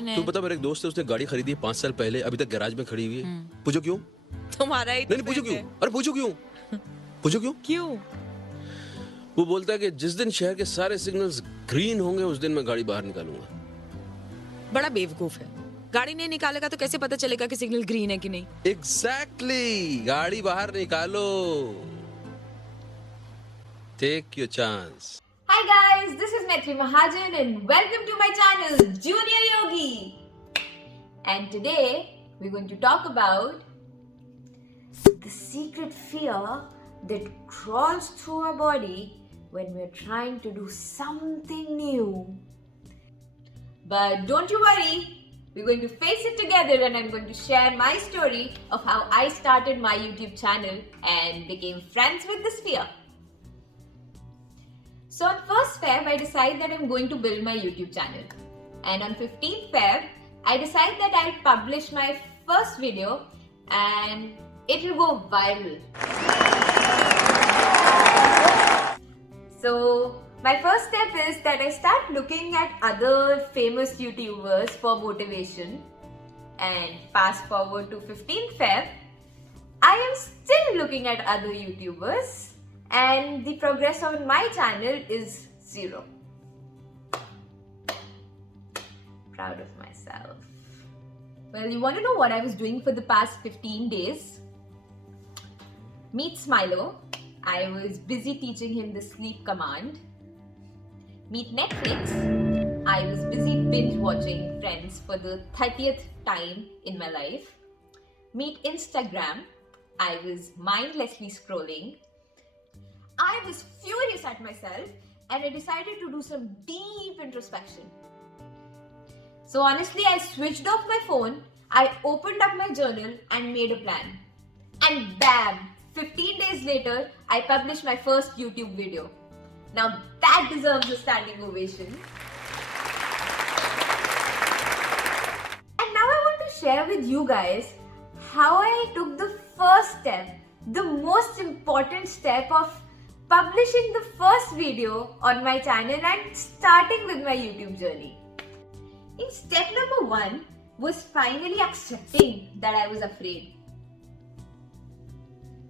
तू पता मेरा एक दोस्त है, उसने गाड़ी खरीदी 5 साल पहले, अभी तक गैराज में खड़ी हुई है। पूछो क्यों? तुम्हारा ही तो नहीं पूछो friend क्यों? है। अरे पूछो क्यों? पूछो क्यों? क्यों? वो बोलता है कि जिस दिन शहर के सारे सिग्नल्स ग्रीन होंगे उस दिन मैं गाड़ी बाहर निकालूंगा। बड़ा बेवकूफ है। गाड़ी नहीं निकालेगा तो कैसे पता चलेगा कि सिग्नल ग्रीन है कि नहीं? एग्जैक्टली, गाड़ी बाहर निकालो। Take your chance. Hi guys, this is Maitri Mahajan and welcome to my channel Junior Yogi. And today we're going to talk about the secret fear that crawls through our body when we're trying to do something new. But don't you worry, we're going to face it together and I'm going to share my story of how I started my YouTube channel and became friends with this fear. So on 1st Feb, I decide that I'm going to build my YouTube channel. And on 15th Feb, I decide that I'll publish my first video and it will go viral. So my first step is that I start looking at other famous YouTubers for motivation. And fast forward to 15th Feb, I am still looking at other YouTubers and the progress on my channel is 0. Proud of myself. Well, you want to know what I was doing for the past 15 days? Meet Smilo. I was busy teaching him the sleep command. Meet Netflix. I was busy binge watching Friends for the 30th time in my life. Meet Instagram. I was mindlessly scrolling. I was furious at myself and I decided to do some deep introspection. So honestly, I switched off my phone, I opened up my journal and made a plan. And bam! 15 days later, I published my first YouTube video. Now that deserves a standing ovation. And now I want to share with you guys how I took the first step, the most important step of publishing the first video on my channel and starting with my YouTube journey. In step number 1 was finally accepting that I was afraid.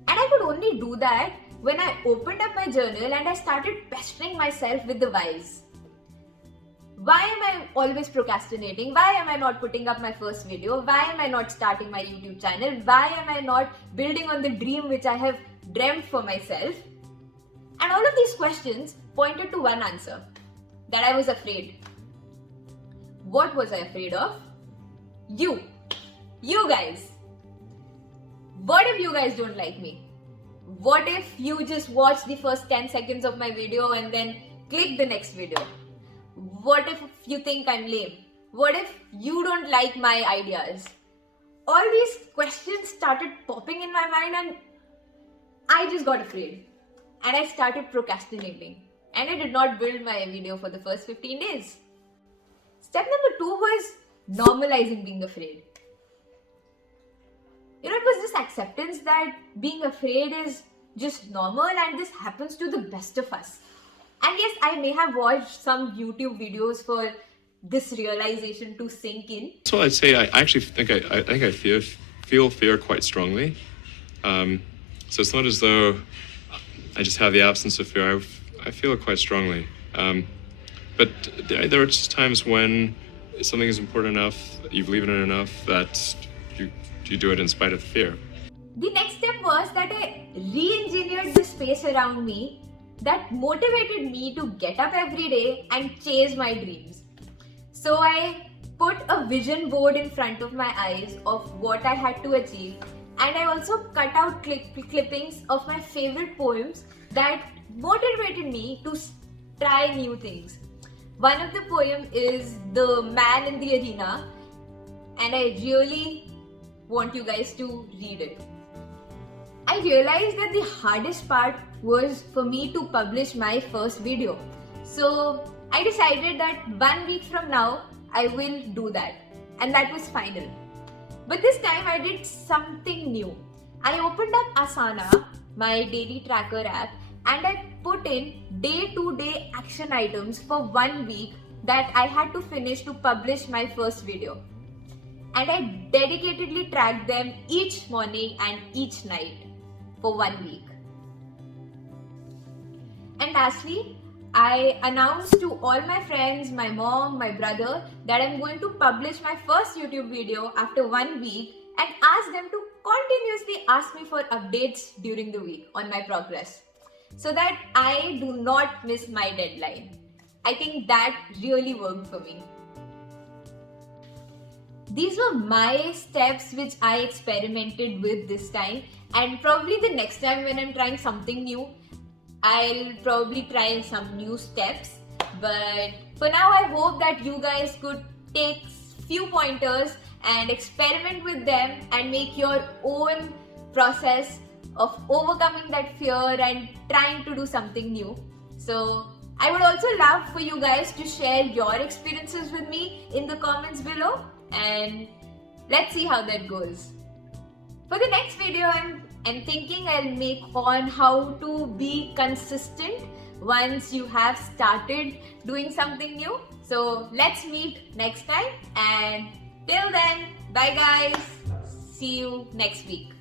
And I could only do that when I opened up my journal and I started pestering myself with the whys. Why am I always procrastinating? Why am I not putting up my first video? Why am I not starting my YouTube channel? Why am I not building on the dream which I have dreamt for myself? And all of these questions pointed to one answer, that I was afraid. What was I afraid of? You. You guys. What if you guys don't like me? What if you just watch the first 10 seconds of my video and then click the next video? What if you think I'm lame? What if you don't like my ideas? All these questions started popping in my mind and I just got afraid. And I started procrastinating. And I did not build my video for the first 15 days. Step number 2 was normalizing being afraid. You know, it was this acceptance that being afraid is just normal and this happens to the best of us. And yes, I may have watched some YouTube videos for this realization to sink in. So I'd say I actually think I feel fear quite strongly. So it's not as though I just have the absence of fear. I feel it quite strongly. But there are just times when something is important enough, you believe in it enough, that you do it in spite of the fear. The next step was that I re-engineered the space around me that motivated me to get up every day and chase my dreams. So I put a vision board in front of my eyes of what I had to achieve, and I also cut out clippings of my favorite poems that motivated me to try new things. One of the poems is The Man in the Arena, and I really want you guys to read it. I realized that the hardest part was for me to publish my first video. So I decided that 1 week from now, I will do that. And that was final. But this time I did something new. I opened up Asana, my daily tracker app, and I put in day-to-day action items for 1 week that I had to finish to publish my first video. And I dedicatedly tracked them each morning and each night for 1 week. And lastly, I announced to all my friends, my mom, my brother that I'm going to publish my first YouTube video after 1 week and ask them to continuously ask me for updates during the week on my progress so that I do not miss my deadline. I think that really worked for me. These were my steps which I experimented with this time, and probably the next time when I'm trying something new, I'll probably try some new steps. But for now, I hope that you guys could take few pointers and experiment with them and make your own process of overcoming that fear and trying to do something new. So I would also love for you guys to share your experiences with me in the comments below, and let's see how that goes. For the next video, I'm thinking I'll make on how to be consistent once you have started doing something new. So let's meet next time, and till then, bye guys. See you next week.